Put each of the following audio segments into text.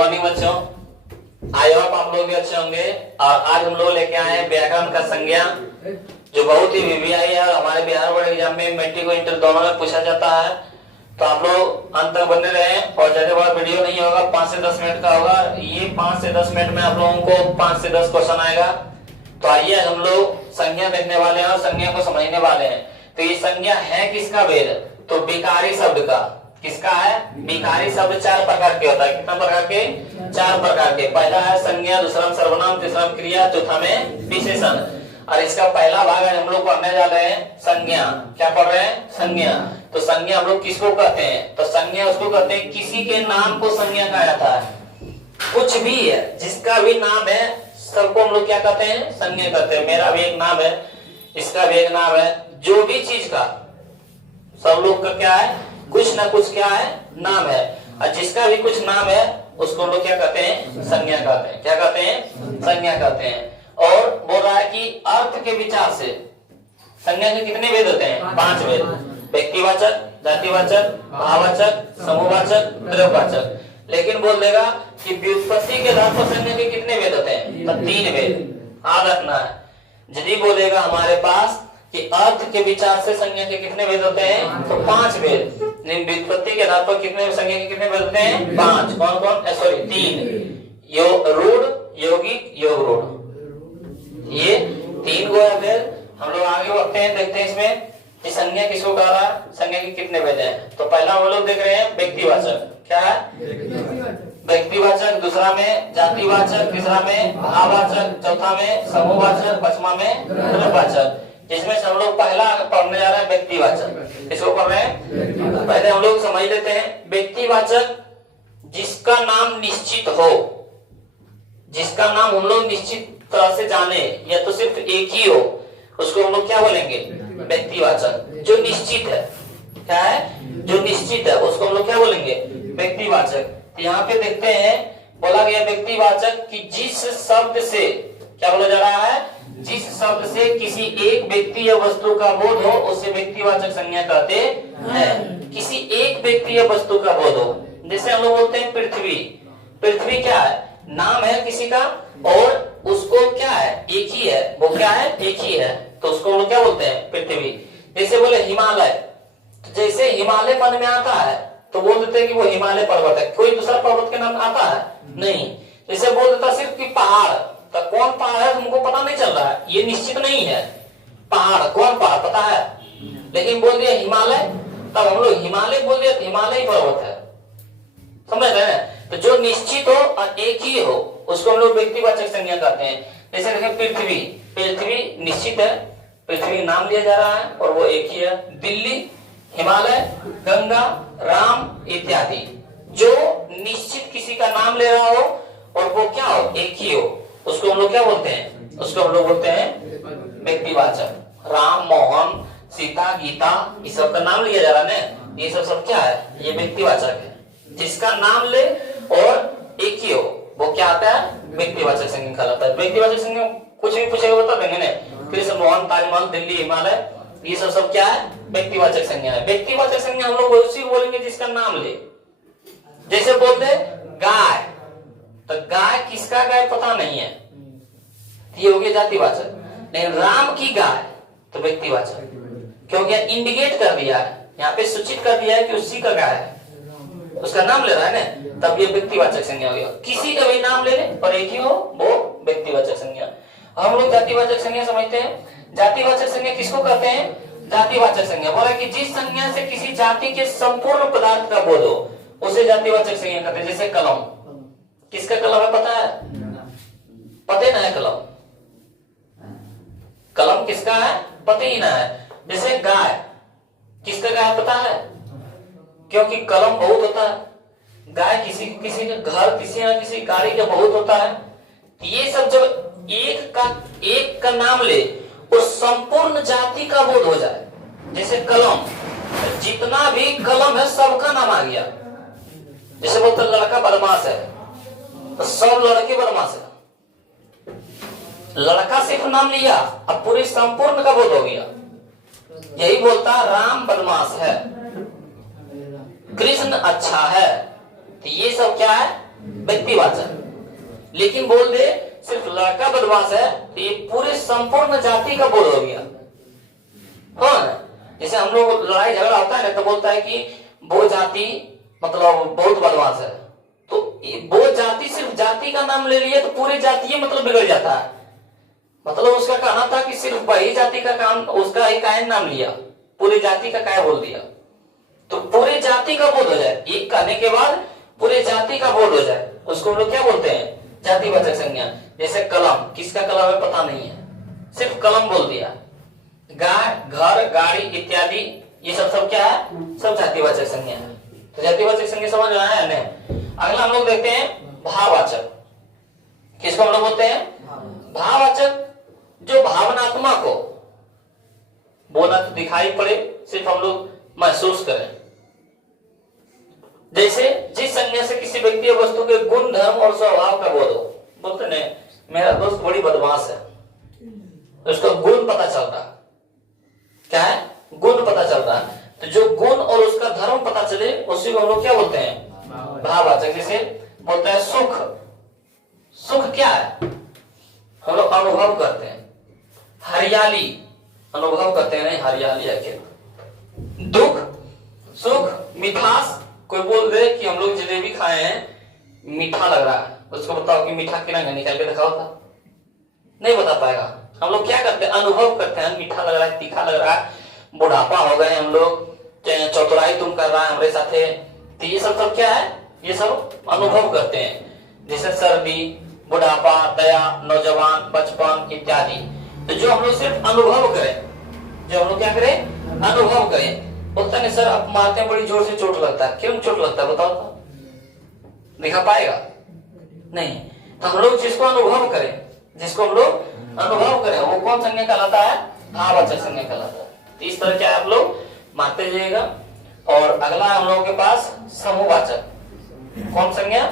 Morning बच्चों, I hope आप लोग भी अच्छे होंगे। और आज हम लोग लेके आए हैं व्याकरण का संज्ञा, जो बहुत ही वीवीआई है और हमारे बिहार बोर्ड एग्जाम में मैट्रिक और इंटर दोनों में पूछा जाता है। तो आप लोग अंत तक बने रहें और ज्यादा बड़ा वीडियो नहीं होगा, 5 से 10 मिनट का होगा। ये 5 से 10 मिनट में आप लोगों को 5 से 10 क्वेश्चन आएगा। तो आइए हम लोग संज्ञा देखने वाले हैं और संज्ञा को समझने वाले हैं। तो ये संज्ञा है किसका वेद? तो विकारी शब्द का। किसका है? विकारी शब्द 4 प्रकार के होता है। कितना प्रकार के? 4 प्रकार के। पहला है संज्ञा, दूसरा में सर्वनाम, तीसरा में क्रिया, चौथा में विशेषण। और इसका पहला भाग है हम लोग पढ़ने जा रहे हैं संज्ञा। क्या पढ़ रहे हैं? संज्ञा। तो संज्ञा हम लोग किसको कहते हैं? तो संज्ञा उसको कहते हैं किसी के नाम को संज्ञा कहा जाता है। कुछ भी है जिसका भी नाम है सबको हम लोग क्या कहते हैं? संज्ञा कहते हैं। मेरा भी एक नाम है, इसका भी एक नाम है। जो भी चीज का सब लोग का क्या है? कुछ ना कुछ क्या है? नाम है। और जिसका भी कुछ नाम है उसको लोग क्या कहते हैं? संज्ञा कहते हैं। क्या कहते हैं? संज्ञा कहते हैं। और बोल रहा है कि अर्थ के विचार से संज्ञा के कितने भेद होते हैं? 5 भेद। व्यक्तिवाचक, जातिवाचक, भाववाचक, समूहवाचक, द्रव्यवाचक। लेकिन बोल देगा कि व्युत्पत्ति के आधार पर संज्ञा के कितने भेद होते हैं? तो 3 भेद। याद रखना है। यदि बोलेगा हमारे पास कि अर्थ के विचार से संज्ञा के कितने भेद होते हैं? तो 5 भेद। व्युत्पत्ति के आधार पर कितने संज्ञा के कितने भेद होते हैं? 5। कौन कौन? 3। रूढ़, यौगिक, योग रूढ़। ये 3 गो है। हम लोग आगे बढ़ते हैं, देखते हैं इसमें कि संज्ञा किसको कह रहा है, संज्ञा के कितने भेद हैं। तो पहला हम लोग देख रहे हैं व्यक्तिवाचक। क्या है? व्यक्तिवाचक। दूसरा में जातिवाचक, तीसरा में भाववाचक, चौथा में समूहवाचक, पांचवा में द्रव्यवाचक। इसमें से हम लोग पहला पढ़ने जा रहे हैं व्यक्तिवाचक। इसको पढ़ रहे हैं। पहले हम लोग समझ लेते हैं व्यक्तिवाचक जिसका नाम निश्चित हो, जिसका नाम हम लोग निश्चित तरह से जाने या तो सिर्फ एक ही हो, उसको हम लोग क्या बोलेंगे? व्यक्तिवाचक। जो निश्चित है, क्या है? जो निश्चित है उसको हम लोग क्या बोलेंगे? व्यक्तिवाचक। यहाँ पे देखते हैं बोला गया व्यक्तिवाचक कि जिस शब्द से क्या बोला जा रहा है? जिस शब्द से किसी एक व्यक्ति या वस्तु का बोध हो उसे व्यक्तिवाचक संज्ञा कहते हैं। किसी एक व्यक्ति या वस्तु का बोध हो, जैसे हम लोग बोलते हैं पृथ्वी। पृथ्वी क्या है? नाम है किसी का और उसको क्या है? एक ही है। वो क्या है? एक ही है। तो उसको लोग क्या बोलते हैं? पृथ्वी। जैसे बोले हिमालय, तो जैसे हिमालय मन में आता है तो बोल देते हैं कि वो हिमालय पर्वत है। कोई दूसरा पर्वत के नाम आता है? नहीं। जैसे बोल देता सिर्फ कि पहाड़, तो कौन पहाड़ है तुमको पता नहीं चल रहा है, ये निश्चित नहीं है। पहाड़, कौन पहाड़ पता है, लेकिन बोल दिया हिमालय, तब हम लोग हिमालय बोल दिया, हिमालय पर्वत है। समझ रहे हैं? तो जो निश्चित हो और एक ही हो उसको हम लोग व्यक्तिवाचक संज्ञा कहते हैं। जैसे देखें पृथ्वी, पृथ्वी निश्चित है, पृथ्वी नाम लिया जा रहा है और वो एक ही है। दिल्ली, हिमालय, गंगा, राम इत्यादि। जो निश्चित किसी का नाम ले रहा हो और वो क्या हो? एक ही हो, उसको हम लोग क्या बोलते हैं? उसको हम लोग बोलते हैं व्यक्तिवाचक। राम, मोहन, सीता, गीता, ये सब का नाम लिया जा रहा है ना, ये सब क्या है? ये व्यक्तिवाचक है। जिसका नाम ले और एक ही हो वो क्या आता है? व्यक्तिवाचक संज्ञा कहलाता है। व्यक्तिवाचक संज्ञा कुछ भी पूछेगा बता देंगे ना। कृष्ण, मोहन, ताजमहल, दिल्ली, हिमालय, ये सब क्या है? व्यक्तिवाचक संज्ञा है। व्यक्तिवाचक संज्ञा हम लोग उसी को बोलेंगे जिसका नाम ले। जैसे बोलते गाय, तो गाय किसका गाय पता नहीं है, ये हो गया जातिवाचक। लेकिन राम की गाय तो व्यक्तिवाचक, क्योंकि इंडिकेट कर दिया है, यहाँ पे सूचित कर दिया है कि उसी का गाय है, उसका नाम ले रहा है ना, तब ये व्यक्तिवाचक संज्ञा हो गया। किसी का भी नाम ले ले और एक ही हो वो व्यक्तिवाचक संज्ञा। हम लोग जातिवाचक संज्ञा समझते हैं। जातिवाचक संज्ञा किसको कहते हैं? जातिवाचक संज्ञा बोला कि जिस संज्ञा से किसी जाति के संपूर्ण पदार्थ का बोध हो उसे जातिवाचक संज्ञा कहते हैं। जैसे कलम, किसका कलम है पता है? पते ना है कलम, कलम किसका है? पते ही ना है। जैसे गाय, किसका गाय पता है? क्योंकि कलम बहुत होता है, गाय किसी किसी के घर, किसी ना किसी गाड़ी का बहुत होता है। ये सब जब एक का नाम ले और संपूर्ण जाति का बोध हो जाए, जैसे कलम, जितना भी कलम है सबका नाम आ गया। जैसे बोलते लड़का बदमाश है तो सब लड़के बदमाश है। लड़का सिर्फ नाम लिया, अब पूरे संपूर्ण का बोध हो गया। यही बोलता राम बदमाश है, कृष्ण अच्छा है, तो ये सब क्या है? व्यक्तिवाचक। लेकिन बोल दे सिर्फ लड़का बदमाश है तो ये पूरे संपूर्ण जाति का बोध हो गया। हाँ, जैसे हम लोग लड़ाई झगड़ा होता है ना तो बोलता है कि वो जाति मतलब बहुत बदमाश है, तो वो जाति सिर्फ जाति का नाम ले लिया तो पूरी जाति मतलब बिगड़ जाता है। मतलब उसका कहना था कि सिर्फ वही जाति का काम, उसका ही कायन नाम लिया, पूरी जाति का काय बोल दिया, तो पूरे जाति का बोध हो जाए। एक कहने के बाद पूरे जाति का बोध हो जाए, उसको हम लोग क्या बोलते हैं? जातिवाचक संज्ञा। जैसे कलम, किसका कलम है पता नहीं है, सिर्फ कलम बोल दिया। गाय, घर, गाड़ी इत्यादि ये सब क्या है? सब जातिवाचक संज्ञा है। तो जातिवाचक संज्ञा समझ में आया है नहीं? अगला हम लोग देखते हैं भाववाचक। किसको हम लोग बोलते हैं? भाववाचक। जो भावनात्मक हो, बोला तो दिखाई पड़े, सिर्फ हम लोग महसूस करें। जैसे जिस संज्ञा से किसी व्यक्ति या वस्तु के गुण, धर्म और स्वभाव का बोध हो। बोलते नहीं मेरा दोस्त बड़ी बदमाश है, उसका गुण पता चल रहा। क्या है? गुण पता चल रहा है। तो जो गुण और उसका धर्म पता चले उसी को हम लोग क्या बोलते हैं? भाववाचक। जैसे बोलते हैं सुख। सुख क्या है? हम लोग अनुभव करते हैं। हरियाली अनुभव करते हैं, नहीं हरियाली है खेत। दुख, सुख, मिठास। कोई बोल दे कि हम लोग जलेबी खाए हैं, मीठा लग रहा है, उसको बताओ कि मीठा कितना है, निकाल के दिखाओ था, नहीं बता पाएगा। हम लोग क्या करते हैं? अनुभव करते हैं, मीठा लग रहा है, तीखा लग रहा है, बुढ़ापा हो गए हम लोग, चतुराई तुम कर रहा है हमारे साथ। तो ये सब क्या है? ये सब अनुभव करते हैं। जैसे सर्दी, बुढ़ापा, दया, नौजवान, बचपन इत्यादि। तो जो हम लोग सिर्फ अनुभव करें, जो हम लोग क्या करें? अनुभव करें। बोलता नहीं सर आप मारते हैं बड़ी जोर से, चोट लगता है। क्यों चोट लगता है बताओ तो, दिखा पाएगा? नहीं। तो हम लोग जिसको अनुभव करें, जिसको हम लोग अनुभव करें, वो कौन संज्ञा कहलाता है? भाववाचक संज्ञा कहलाता है। तो इस तरह क्या आप लोग मानते जाइएगा। और अगला हम लोगों के पास समूहवाचक। कौन संज्ञा?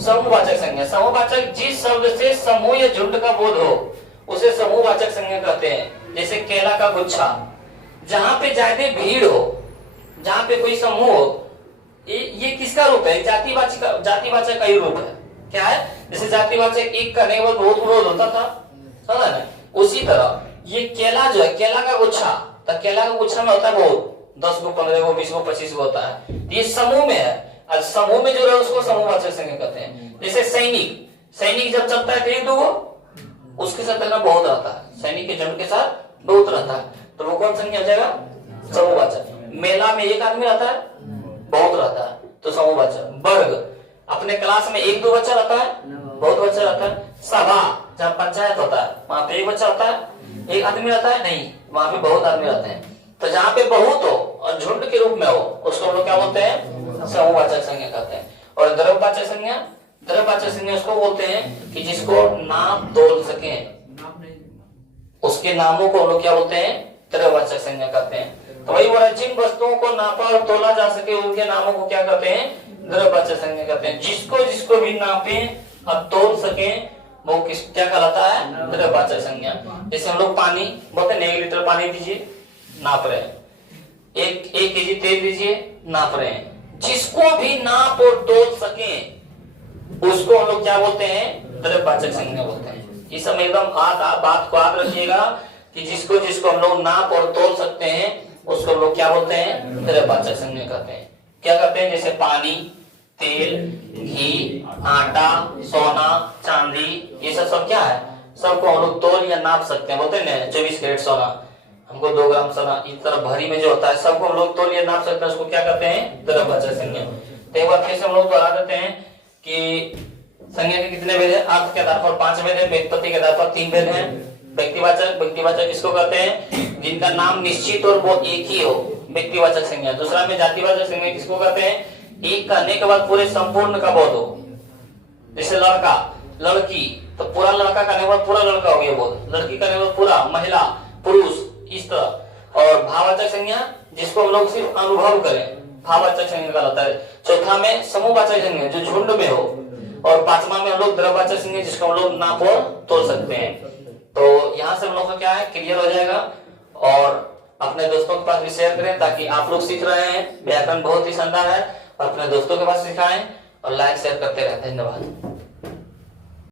समूहवाचक संज्ञा। समूहवाचक जिस शब्द से समूह या झुंड का बोध हो उसे समूहवाचक संज्ञा कहते हैं। जैसे केला का गुच्छा। जहां पे ज्यादा भीड़ हो, जहां पे कोई समूह हो, ये किसका रूप है? जातिवाचक का ही रूप है। क्या है? जैसे जातिवाचक एक करने के बाद बहुत विरोध होता था, समझा ना? उसी तरह ये केला जो है, केला का गुच्छा, तो केला का गुच्छा में होता है बहुत, 10 गो, 15 गो, 20 गो, 25 गो होता है। ये समूह में है, और समूह में जो है उसको समूहवाचक संज्ञा कहते हैं। जैसे सैनिक, सैनिक जब चलता है तो एक दो उसके साथ रहना बहुत रहता है, सैनिक के झुंड के साथ बहुत रहता है, तो वो कौन संज्ञा हो जाएगा? समूहवाचक। मेला में एक आदमी रहता है, बहुत रहता है, तो समूहवाचक। वर्ग, अपने क्लास में एक दो बच्चा रहता है, बहुत बच्चा रहता है। सभा, जब पंचायत होता है वहां पे एक बच्चा होता है, एक आदमी रहता है, नहीं वहां पे बहुत आदमी रहते हैं। तो जहाँ पे बहुत हो और झुंड के रूप में हो उसको हम लोग क्या बोलते हैं? समूहवाचक संज्ञा कहते हैं। और द्रव्यवाचक संज्ञा, द्रव्यवाचक संज्ञा उसको बोलते हैं कि जिसको नाम तोल सके, उसके नामों को हम लोग क्या बोलते हैं? द्रव्यवाचक संज्ञा कहते हैं। तो वही बोला, जिन वस्तुओं को नापा और तोला जा सके उनके नामों को क्या कहते हैं? द्रव्यवाचक संज्ञा कहते हैं। जिसको जिसको भी नापे और तोल सके वो क्या कहलाता है? द्रव्यवाचक संज्ञा। जैसे हम लोग पानी बोलते हैं, 1 लीटर पानी दीजिए, नाप रहे हैं। 1 केजी तेल दीजिए, नाप रहे हैं। जिसको भी नाप और तोल सके उसको हम लोग क्या बोलते हैं? द्रव्यवाचक संज्ञा बोलते हैं। इस समय एकदम बात को याद रखिएगा कि जिसको जिसको हम लोग नाप और तोल सकते हैं उसको हम लोग क्या बोलते हैं? द्रव्यवाचक संज्ञा कहते हैं। क्या कहते हैं? जैसे पानी, तेल, घी, आटा, सोना, चांदी, ये सब क्या है? सबको हम लोग तोल या नाप सकते हैं। बोलते हैं 24 कैरेट सोना, हमको 2 ग्राम सोना, इस तरह भरी में जो होता है सबको हम लोग तोल या नाप सकते हैं, उसको क्या कहते हैं? द्रव्यवाचक संज्ञा। तो एक बार फिर से हम लोग दोहरा देते हैं कि संज्ञा के कितने भेद है? अर्थ के आधार पर 5 भेद है, व्युत्पत्ति के आधार पर 3 भेद है। व्यक्तिवाचक, व्यक्तिवाचक किसको कहते हैं? जिनका नाम निश्चित और वो एक ही हो, व्यक्तिवाचक संज्ञा। दूसरा में जातिवाचक संज्ञा किसको कहते हैं? एक कहने के बाद पूरे संपूर्ण का बोध हो। जैसे लड़का, लड़की, तो पूरा लड़का कहने के बाद पूरा लड़का हो गया बोध, लड़की कहने के बाद पूरा, महिला, पुरुष, इस तरह। और भाववाचक संज्ञा जिसको हम लोग सिर्फ अनुभव करें, भाववाचक संज्ञा कहलाता है। चौथा में समूहवाचक संज्ञा जो झुंड में हो। और 5वां में हम लोग द्रव्यवाचक संज्ञा जिसको हम लोग नाप और तोल सकते हैं। तो यहाँ से हम लोग का क्या है? क्लियर हो जाएगा। और अपने दोस्तों के पास भी शेयर करें ताकि आप लोग सीख रहे हैं, व्याकरण बहुत ही शानदार है, अपने दोस्तों के पास सिखाएं और लाइक शेयर करते रहते हैं। धन्यवाद।